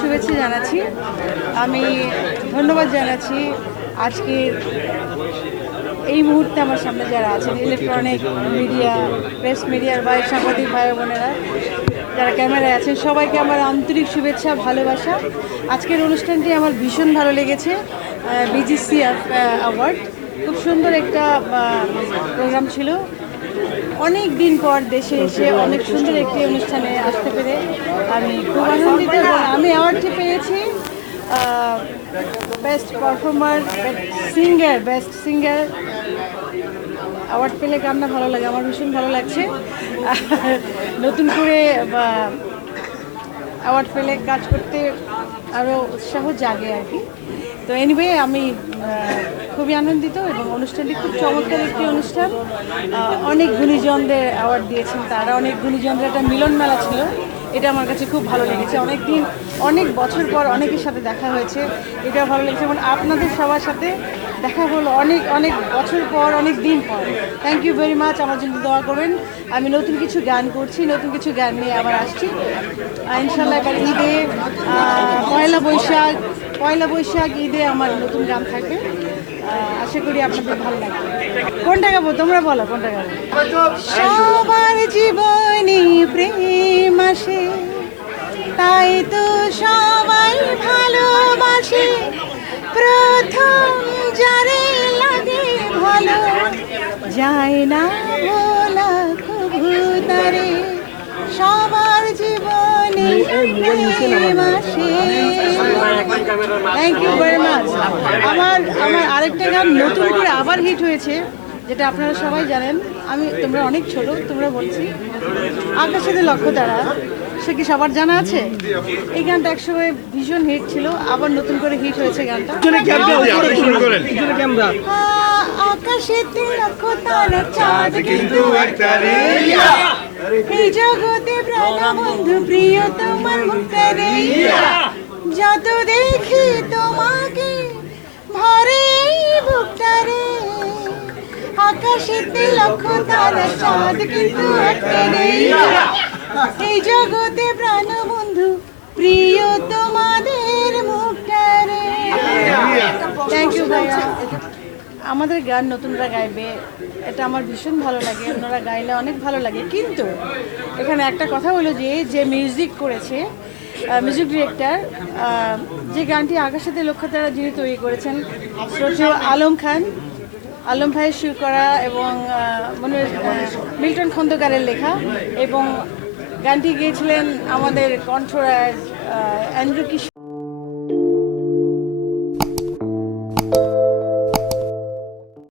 শুভেচ্ছা জানাচ্ছি। আমি ধন্যবাদ জানাচ্ছি আজকের এই মুহূর্তে আমার সামনে যারা আছেন, ইলেকট্রনিক মিডিয়া, প্রেস মিডিয়ার ভাই, সাংবাদিক ভাই বোনেরা যারা ক্যামেরায় আছেন, সবাইকে আমার আন্তরিক শুভেচ্ছা, ভালোবাসা। আজকের অনুষ্ঠানটি আমার ভীষণ ভালো লেগেছে। বিজিসি অ্যাওয়ার্ড খুব সুন্দর একটা প্রোগ্রাম ছিল। অনেক দিন পর দেশে এসে অনেক সুন্দর একটি অনুষ্ঠানে আসতে পেরে আমি খুব আনন্দিত এবং আমি অ্যাওয়ার্ডটি পেয়েছি best performer, best singer award পেলে কান্না ভালো লাগে, আমার ভীষণ ভালো লাগছে। নতুন করে অ্যাওয়ার্ড পেলে কাজ করতে আরও উৎসাহ জাগে আর কি। তো এনিওয়ে আমি খুবই আনন্দিত এবং অনুষ্ঠানটি খুব চমৎকার একটি অনুষ্ঠান। অনেক গুণীজনদের অ্যাওয়ার্ড দিয়েছেন তারা, অনেক গুণীজনদের একটা মিলন মেলা ছিল। এটা আমার কাছে খুব ভালো লেগেছে। অনেক বছর পর অনেকের সাথে দেখা হয়েছে, এটাও ভালো লেগেছে। এবং আপনাদের সবার সাথে দেখা হলো অনেক বছর পর, অনেক দিন পর। Thank you very much. আমার জন্য দোয়া করবেন। আমি নতুন কিছু গান করছি, নতুন কিছু গান নিয়ে আবার আসছি ইনশাল্লাহ। এবার ঈদে পয়লা বৈশাখ ঈদে আমার নতুন গান থাকবে। আশা করি আপনাদের ভালো লাগবে। কোনটা গাবো তোমরা বলো, কোনটা গাবো? সবার জীবনে প্রেম আসে, তাই তো সবাই ভালোবাসে। প্রথম যারে লাগে ভালো, যায় না ভোলা কভু তারে। সবার জীবনে প্রেম আসে। Thank you very much. আমার আরেকটা গান নতুন করে আবার হিট হয়েছে, যেটা আপনারা সবাই জানেন। তোমরা অনেক ছোট, তোমরা বলছি আকাশেতে লক্ষ্য তারা, সে কি সবার জানা আছে? এই গানটা একসময় ভীষণ হিট ছিল, আবার নতুন করে হিট হয়েছে গানটা। আকাশেতে লক্ষ্য তারা, চাঁদ কিন্তু একটা রে। এই জগতে প্রাণবন্ধু প্রিয় তোমার মুখটা রে। যত দেখি তোমাকে ভরে বুকটা রে। আকাশেতে লক্ষ্য তারা, চাঁদ কিন্তু একটা রে। এই জগতে প্রাণবন্ধু প্রিয় তোমাদের মুখটা রে। থ্যাংক ইউ ভাইয়া। আমাদের গান নতুনরা গাইবে, এটা আমার ভীষণ ভালো লাগে। ওনারা গাইলে অনেক ভালো লাগে। কিন্তু এখানে একটা কথা হলো যে মিউজিক করেছে, মিউজিক ডিরেক্টর, যে গানটি আকাশেতে লক্ষ্য তারা যিনি তৈরি করেছেন, শ্রদ্ধেয় আলম ভাইয়ের সুর করা এবং মিল্টন খন্দকারের লেখা, এবং গানটি গেয়েছিলেন আমাদের কণ্ঠরাজ অ্যান্ড্রু কিশোর।